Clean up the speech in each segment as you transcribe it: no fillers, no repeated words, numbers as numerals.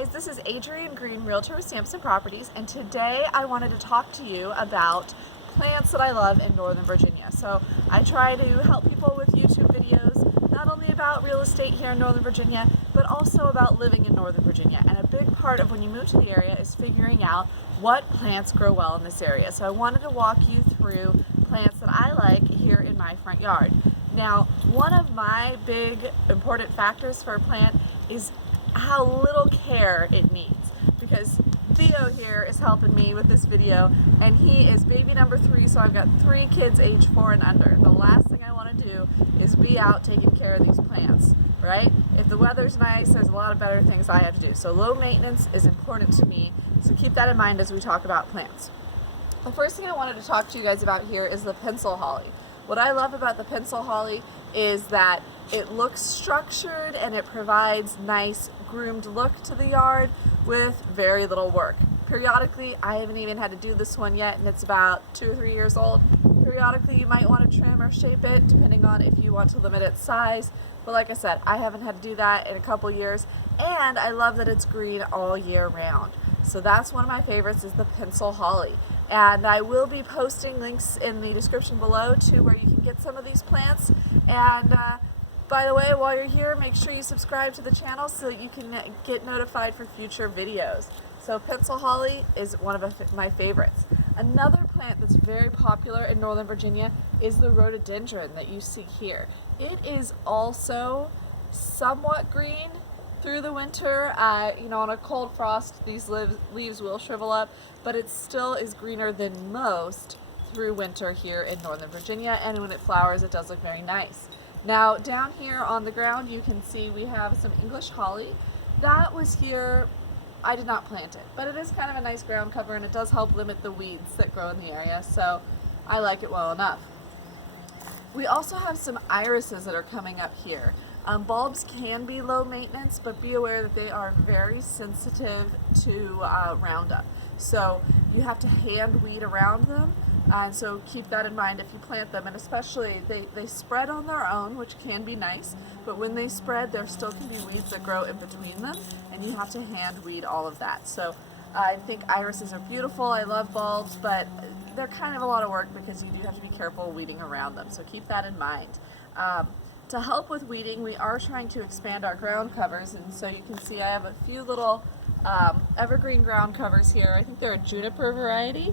guys, this is Adrienne Green, Realtor with Sampson Properties, and today I wanted to talk to you about plants that I love in Northern Virginia. So I try to help people with YouTube videos, not only about real estate here in Northern Virginia, but also about living in Northern Virginia. And a big part of when you move to the area is figuring out what plants grow well in this area. So I wanted to walk you through plants that I like here in my front yard. Now, one of my big important factors for a plant is how little care it needs, because Theo here is helping me with this video, and he is baby number 3, so I've got 3 kids age 4 and under. The last thing I want to do is be out taking care of these plants, right? If the weather's nice, there's a lot of better things I have to do. So low maintenance is important to me, so keep that in mind as we talk about plants. The first thing I wanted to talk to you guys about here is the pencil holly. What I love about the pencil holly is that it looks structured and it provides nice groomed look to the yard with very little work. Periodically, I haven't even had to do this one yet, and it's about 2 or 3 years old. Periodically you might want to trim or shape it depending on if you want to limit its size, but like I said, I haven't had to do that in a couple years, and I love that it's green all year round. So that's one of my favorites, is the pencil holly. And I will be posting links in the description below to where you can get some of these plants. And by the way, while you're here, make sure you subscribe to the channel so that you can get notified for future videos. So pencil holly is one of my favorites. Another plant that's very popular in Northern Virginia is the rhododendron that you see here. It is also somewhat green through the winter. On a cold frost, these leaves will shrivel up, but it still is greener than most through winter here in Northern Virginia, and when it flowers, it does look very nice. Now, down here on the ground, you can see we have some English holly. That was here, I did not plant it, but it is kind of a nice ground cover, and it does help limit the weeds that grow in the area, so I like it well enough. We also have some irises that are coming up here. Bulbs can be low maintenance, but be aware that they are very sensitive to Roundup. So you have to hand weed around them, and so keep that in mind if you plant them. And especially, they spread on their own, which can be nice, but when they spread, there still can be weeds that grow in between them, and you have to hand weed all of that. So I think irises are beautiful. I love bulbs, but they're kind of a lot of work because you do have to be careful weeding around them, so keep that in mind. To help with weeding, we are trying to expand our ground covers, and so you can see I have a few little evergreen ground covers here. I think they're a juniper variety,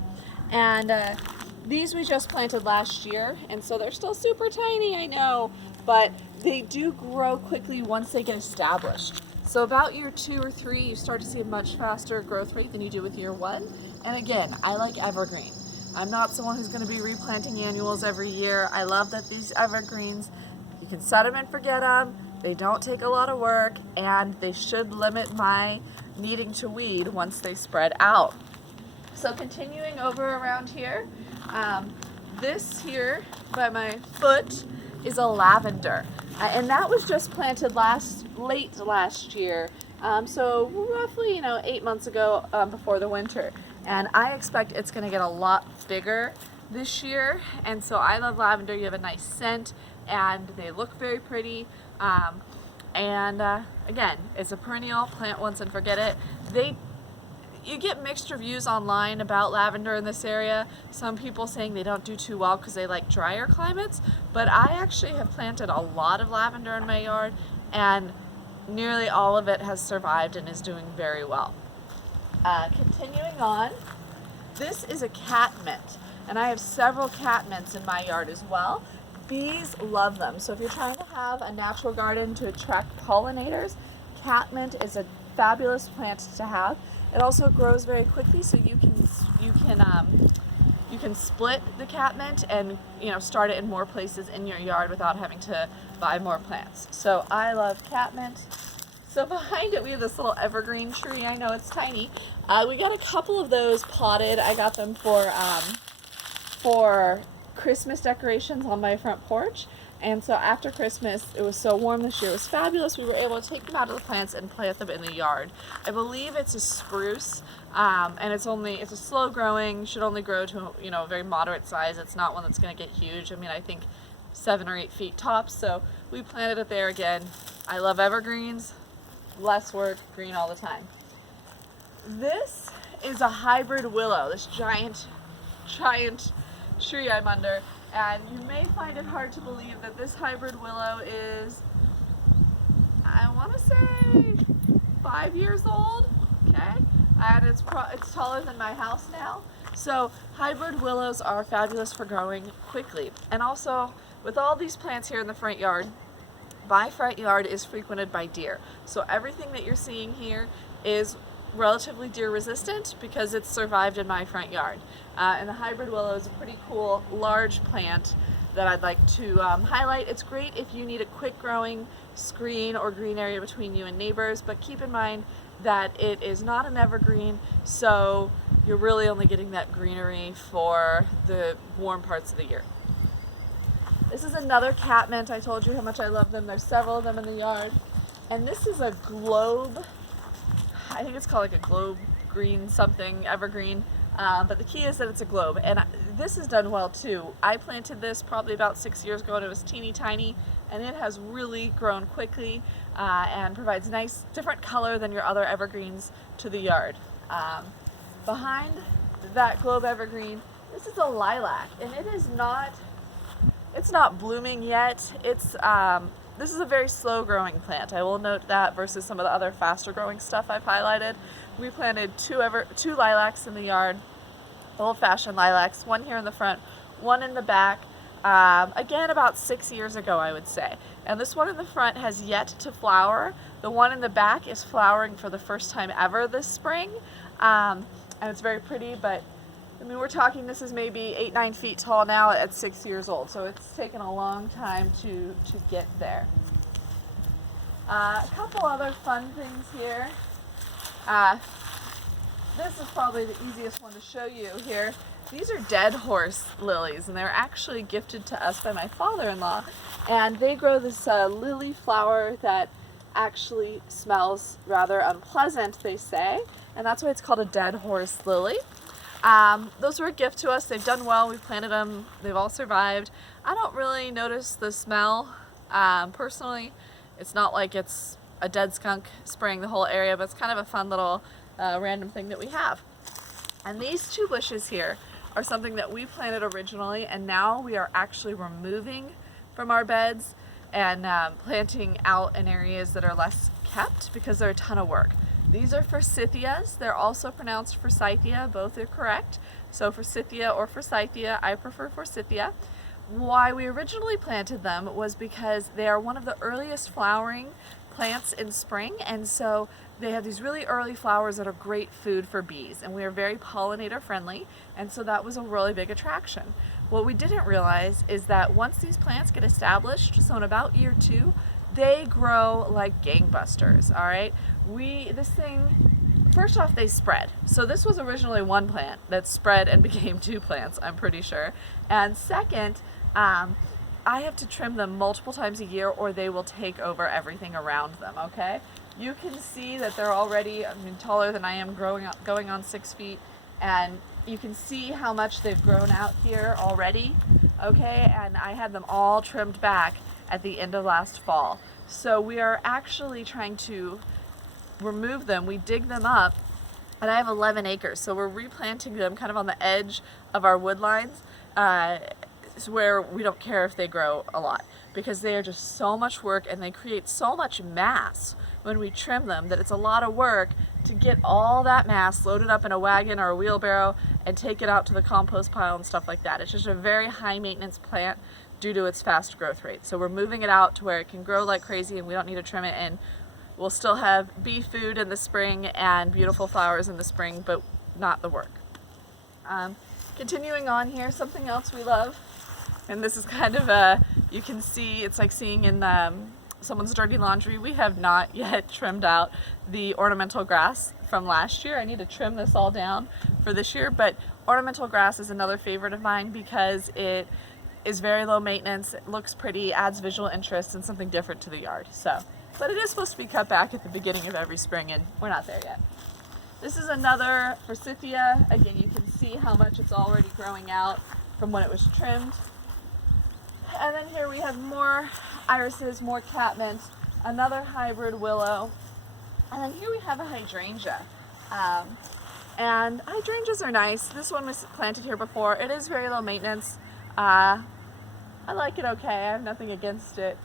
and these we just planted last year, and so they're still super tiny, I know, but they do grow quickly once they get established. So about year 2 or 3, you start to see a much faster growth rate than you do with year 1. And again, I like evergreen. I'm not someone who's going to be replanting annuals every year. I love that these evergreens, you can set them and forget them, they don't take a lot of work, and they should limit my needing to weed once they spread out. So continuing over around here, this here by my foot is a lavender, and that was just planted late last year, so roughly 8 months ago, before the winter, and I expect it's going to get a lot bigger this year. And so I love lavender. You have a nice scent, and they look very pretty, again, it's a perennial, plant once and forget it. You get mixed reviews online about lavender in this area. Some people saying they don't do too well because they like drier climates, but I actually have planted a lot of lavender in my yard, and nearly all of it has survived and is doing very well. Continuing on, this is a catmint, and I have several catmints in my yard as well. Bees love them, so if you're trying to have a natural garden to attract pollinators, catmint is a fabulous plant to have. It also grows very quickly, so you can split the catmint and start it in more places in your yard without having to buy more plants. So I love catmint. So behind it we have this little evergreen tree. I know it's tiny. We got a couple of those potted. I got them for Christmas decorations on my front porch. And so after Christmas, it was so warm this year, it was fabulous. We were able to take them out of the plants and plant them in the yard. I believe it's a spruce, and it's a slow growing, should only grow to a very moderate size. It's not one that's going to get huge. I mean, I think 7 or 8 feet tops. So we planted it there again. I love evergreens, less work, green all the time. This is a hybrid willow, this giant tree I'm under. And you may find it hard to believe that this hybrid willow is, I want to say, 5 years old, okay? And it's taller than my house now. So hybrid willows are fabulous for growing quickly. And also, with all these plants here in the front yard, my front yard is frequented by deer. So everything that you're seeing here is relatively deer resistant because it's survived in my front yard. And the hybrid willow is a pretty cool large plant that I'd like to highlight. It's great if you need a quick growing screen or green area between you and neighbors, but keep in mind that it is not an evergreen, so you're really only getting that greenery for the warm parts of the year. This is another catmint. I told you how much I love them. There's several of them in the yard. And this is a globe, I think it's called like a globe green something, evergreen. But the key is that it's a globe. And this has done well too. I planted this probably about 6 years ago and it was teeny tiny. And it has really grown quickly and provides nice, different color than your other evergreens to the yard. Behind that globe evergreen, this is a lilac. And it is not, it's not blooming yet. This is a very slow growing plant. I will note that versus some of the other faster growing stuff I've highlighted. We planted two lilacs in the yard, old-fashioned lilacs, one here in the front, one in the back. Again, about 6 years ago, I would say. And this one in the front has yet to flower. The one in the back is flowering for the first time ever this spring. And it's very pretty, but I mean, we're talking this is maybe 8-9 feet tall now at 6 years old, so it's taken a long time to get there. A couple other fun things here. This is probably the easiest one to show you here. These are dead horse lilies, and they're actually gifted to us by my father-in-law. And they grow this lily flower that actually smells rather unpleasant, they say, and that's why it's called a dead horse lily. Those were a gift to us. They've done well. We've planted them. They've all survived. I don't really notice the smell personally. It's not like it's a dead skunk spraying the whole area, but it's kind of a fun little random thing that we have. And these two bushes here are something that we planted originally, and now we are actually removing from our beds and planting out in areas that are less kept because they're a ton of work. These are forsythias. They're also pronounced forsythia. Both are correct. So forsythia or forsythia, I prefer forsythia. Why we originally planted them was because they are one of the earliest flowering plants in spring, and so they have these really early flowers that are great food for bees, and we are very pollinator friendly, and so that was a really big attraction. What we didn't realize is that once these plants get established, so in about year 2, they grow like gangbusters, all right? First off, they spread. So this was originally one plant that spread and became 2 plants, I'm pretty sure. And second, I have to trim them multiple times a year or they will take over everything around them, okay? You can see that they're already, taller than I am, going on 6 feet, and you can see how much they've grown out here already, okay? And I had them all trimmed back at the end of last fall. So we are actually trying to remove them. We dig them up, and I have 11 acres, so we're replanting them kind of on the edge of our wood lines, where we don't care if they grow a lot, because they are just so much work and they create so much mass when we trim them that it's a lot of work to get all that mass loaded up in a wagon or a wheelbarrow and take it out to the compost pile and stuff like that. It's just a very high maintenance plant due to its fast growth rate. So we're moving it out to where it can grow like crazy and we don't need to trim it, and we'll still have bee food in the spring and beautiful flowers in the spring, but not the work. Continuing on here, something else we love, and this is kind of you can see, it's like seeing in someone's dirty laundry. We have not yet trimmed out the ornamental grass from last year. I need to trim this all down for this year, but ornamental grass is another favorite of mine because it is very low maintenance, it looks pretty, adds visual interest, and something different to the yard. So, but it is supposed to be cut back at the beginning of every spring, and we're not there yet. This is another forsythia. Again, you can see how much it's already growing out from when it was trimmed. And then here we have more irises, more catmint, another hybrid willow, and then here we have a hydrangea. And hydrangeas are nice. This one was planted here before. It is very low maintenance. I like it okay. I have nothing against it.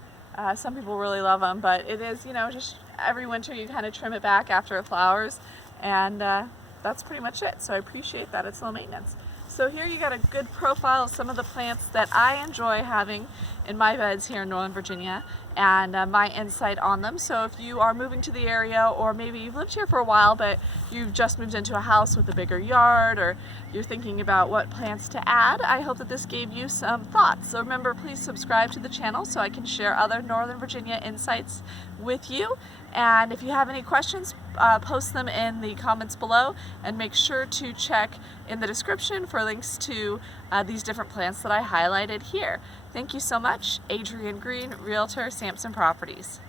Some people really love them, but it is, you know, just every winter you kind of trim it back after it flowers, and that's pretty much it. So I appreciate that it's low maintenance. So here you got a good profile of some of the plants that I enjoy having in my beds here in Northern Virginia, and my insight on them. So if you are moving to the area, or maybe you've lived here for a while but you've just moved into a house with a bigger yard, or you're thinking about what plants to add, I hope that this gave you some thoughts. So remember, please subscribe to the channel so I can share other Northern Virginia insights with you. And if you have any questions, post them in the comments below, and make sure to check in the description for links to these different plants that I highlighted here. Thank you so much. Adrienne Green, Realtor, Sampson Properties.